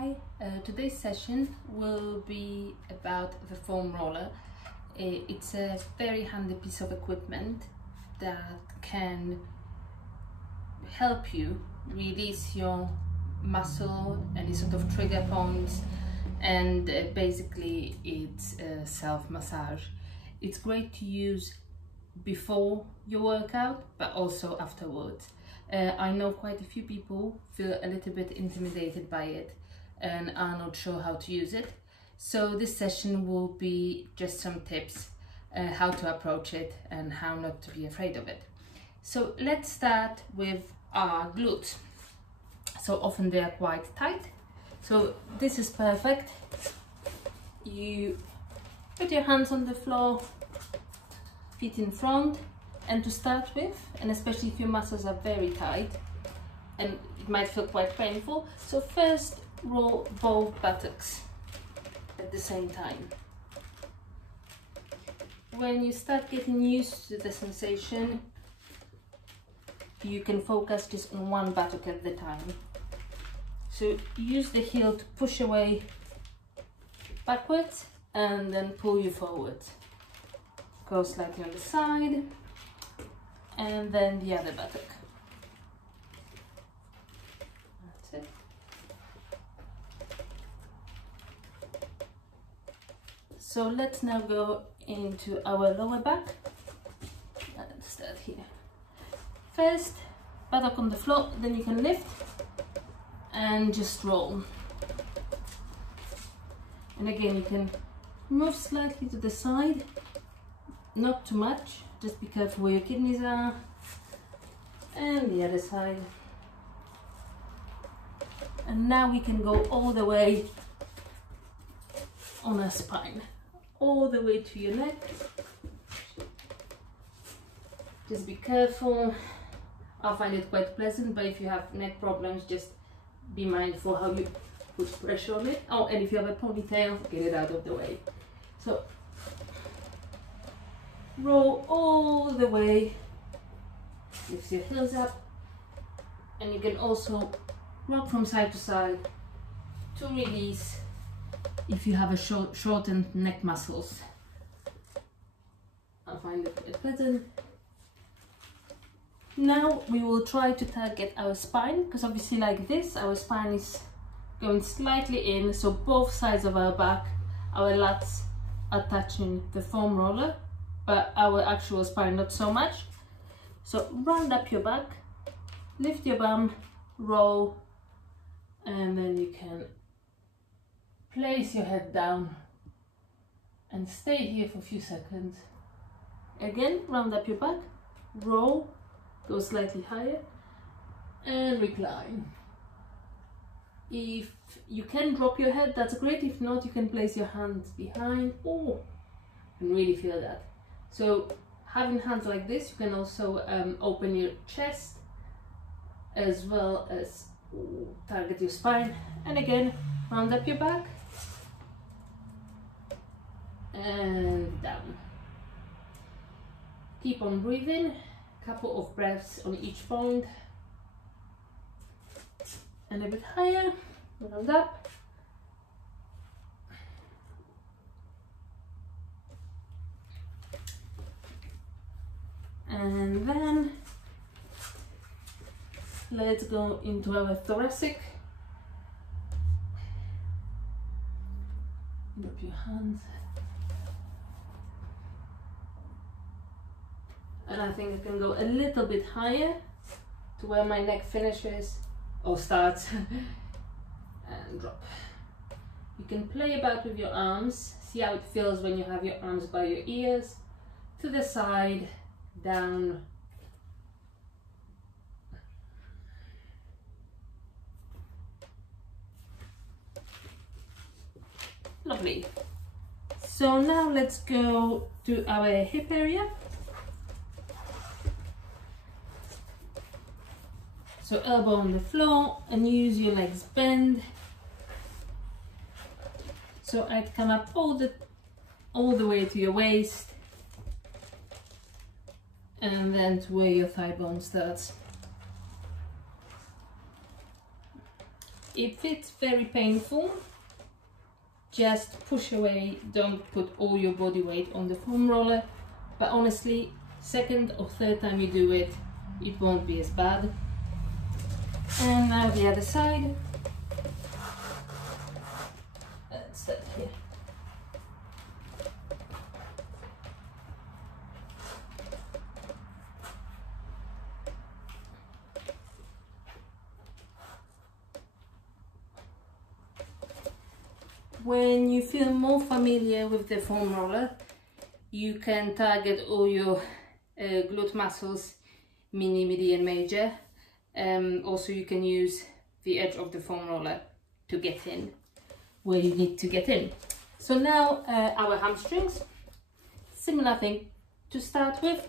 Hi, today's session will be about the foam roller. It's a very handy piece of equipment that can help you release your muscle, any sort of trigger points, and basically it's a self-massage. It's great to use before your workout but also afterwards. I know quite a few people feel a little bit intimidated by it and are not sure how to use it. So this session will be just some tips how to approach it and how not to be afraid of it. So let's start with our glutes. So often they are quite tight. So this is perfect. You put your hands on the floor, feet in front, and to start with, and especially if your muscles are very tight and it might feel quite painful, so first roll both buttocks at the same time. When you start getting used to the sensation, you can focus just on one buttock at the time. So use the heel to push away backwards and then pull you forwards. Go slightly on the side and then the other buttock. That's it. So let's now go into our lower back. Let's start here. First, buttock on the floor, then you can lift and just roll. And again, you can move slightly to the side, not too much, just be careful where your kidneys are, and the other side. And now we can go all the way on our spine, all the way to your neck. Just be careful. I find it quite pleasant, but if you have neck problems, just be mindful how you put pressure on it. Oh, and if you have a ponytail, get it out of the way. So roll all the way, lift your heels up, and you can also rock from side to side to release if you have a shortened neck muscles. I find it quite pleasant. Now we will try to target our spine, because obviously like this, our spine is going slightly in, so both sides of our back, our lats are touching the foam roller, but our actual spine not so much. So round up your back, lift your bum, roll, and then you can place your head down and stay here for a few seconds. Again, round up your back, roll, go slightly higher, and recline. If you can drop your head, that's great. If not, you can place your hands behind. Oh, and really feel that. So having hands like this, you can also open your chest as well as target your spine. And again, round up your back and down. Keep on breathing, couple of breaths on each point. And a bit higher, round up. And then let's go into our thoracic. Drop your hands. And I think I can go a little bit higher to where my neck finishes or starts and drop. You can play about with your arms, see how it feels when you have your arms by your ears, to the side, down. Lovely. So now let's go to our hip area. So elbow on the floor and use your legs bend. So I'd come up all the way to your waist and then to where your thigh bone starts. If it's very painful, just push away, don't put all your body weight on the foam roller, but honestly, second or third time you do it, it won't be as bad. And now the other side. Let's start here. When you feel more familiar with the foam roller, you can target all your glute muscles, mini, midi and major. Also you can use the edge of the foam roller to get in where you need to get in. So now our hamstrings, similar thing to start with,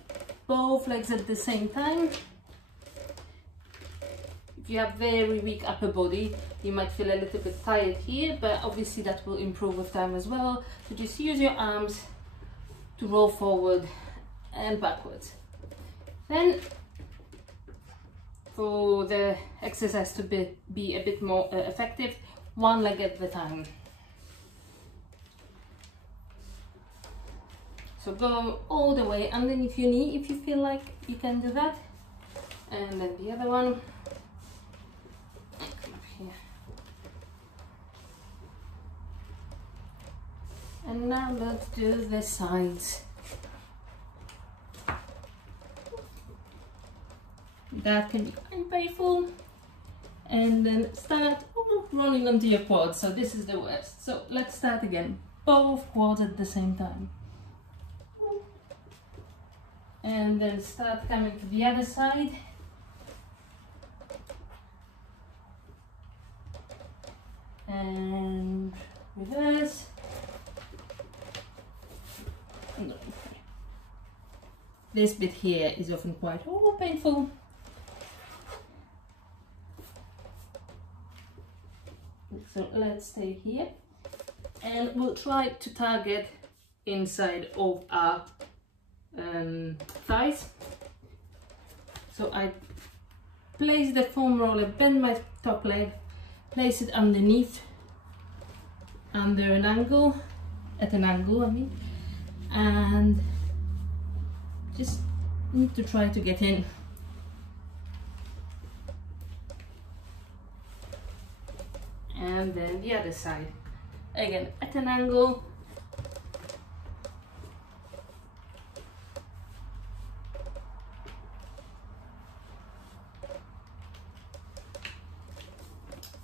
both legs at the same time. If you have very weak upper body, you might feel a little bit tired here, but obviously that will improve with time as well. So just use your arms to roll forward and backwards. Then for the exercise to be a bit more effective, one leg at a time. So go all the way underneath your knee if you feel like you can do that. And then the other one. Come up here. And now let's do the sides. That can be quite painful. And then start rolling onto your quads. So this is the worst. So let's start again. Both quads at the same time. And then start coming to the other side. And reverse. This bit here is often quite painful. So let's stay here and we'll try to target inside of our thighs. So I place the foam roller, bend my top leg, place it underneath, under an angle, at an angle I mean, and just need to try to get in. And then the other side, again at an angle.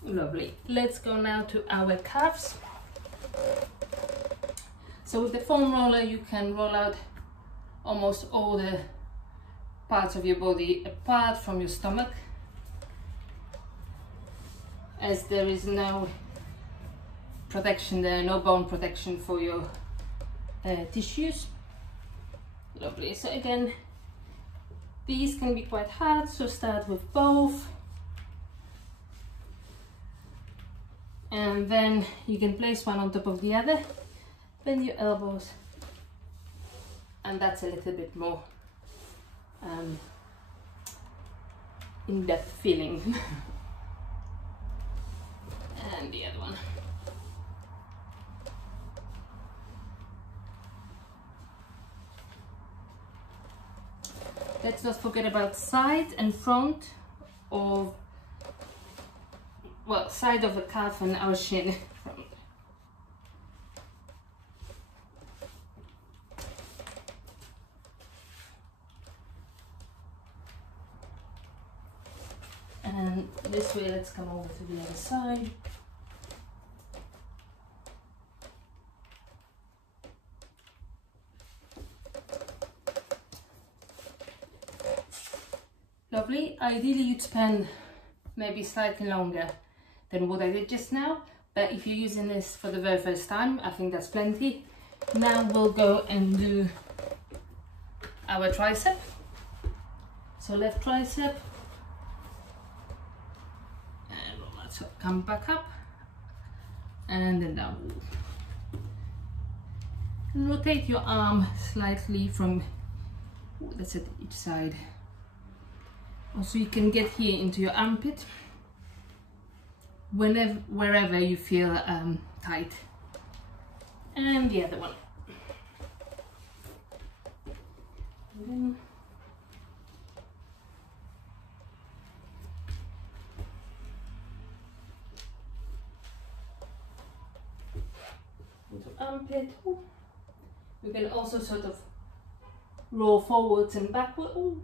Lovely. Let's go now to our calves. So with the foam roller you can roll out almost all the parts of your body apart from your stomach, as there is no protection there, no bone protection for your tissues. Lovely. So again, these can be quite hard, so start with both. And then you can place one on top of the other, bend your elbows, and that's a little bit more in-depth feeling. And the other one. Let's not forget about side and front of, well, side of the calf and our shin. And this way, let's come over to the other side. Lovely. Ideally you'd spend maybe slightly longer than what I did just now, but if you're using this for the very first time, I think that's plenty. Now we'll go and do our tricep. So left tricep, and let's come back up and then down. And rotate your arm slightly from, that's at each side. Also you can get here into your armpit, wherever you feel tight. And the other one. And then into armpit. Ooh. You can also sort of roll forwards and backwards. Ooh.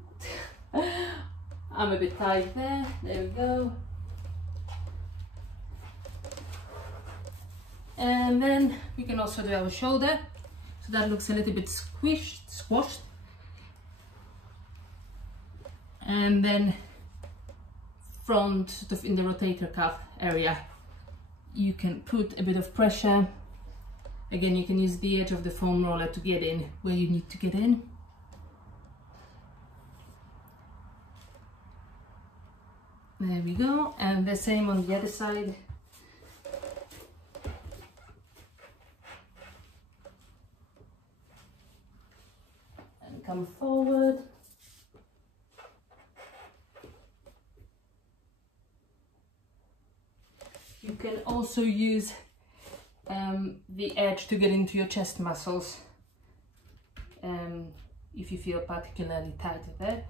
I'm a bit tight there. There we go. And then we can also do our shoulder. So that looks a little bit squashed. And then front, sort of in the rotator cuff area, you can put a bit of pressure. Again, you can use the edge of the foam roller to get in where you need to get in. There we go, and the same on the other side. And come forward. You can also use the edge to get into your chest muscles if you feel particularly tight there.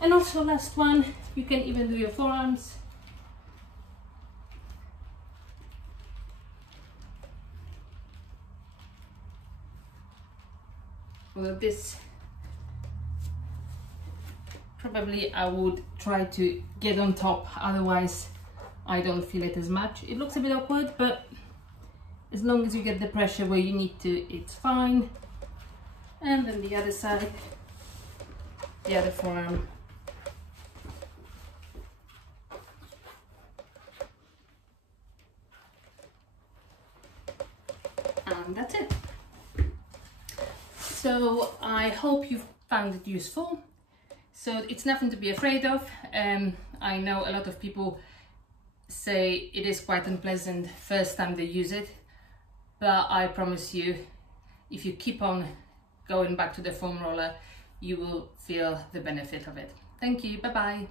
And also last one, you can even do your forearms. Well, this probably I would try to get on top, otherwise I don't feel it as much. It looks a bit awkward, but as long as you get the pressure where you need to, it's fine. And then the other side, the other forearm. And that's it. So I hope you found it useful. So it's nothing to be afraid of. I know a lot of people say it is quite unpleasant first time they use it, but I promise you, if you keep on going back to the foam roller, you will feel the benefit of it. Thank you, bye bye.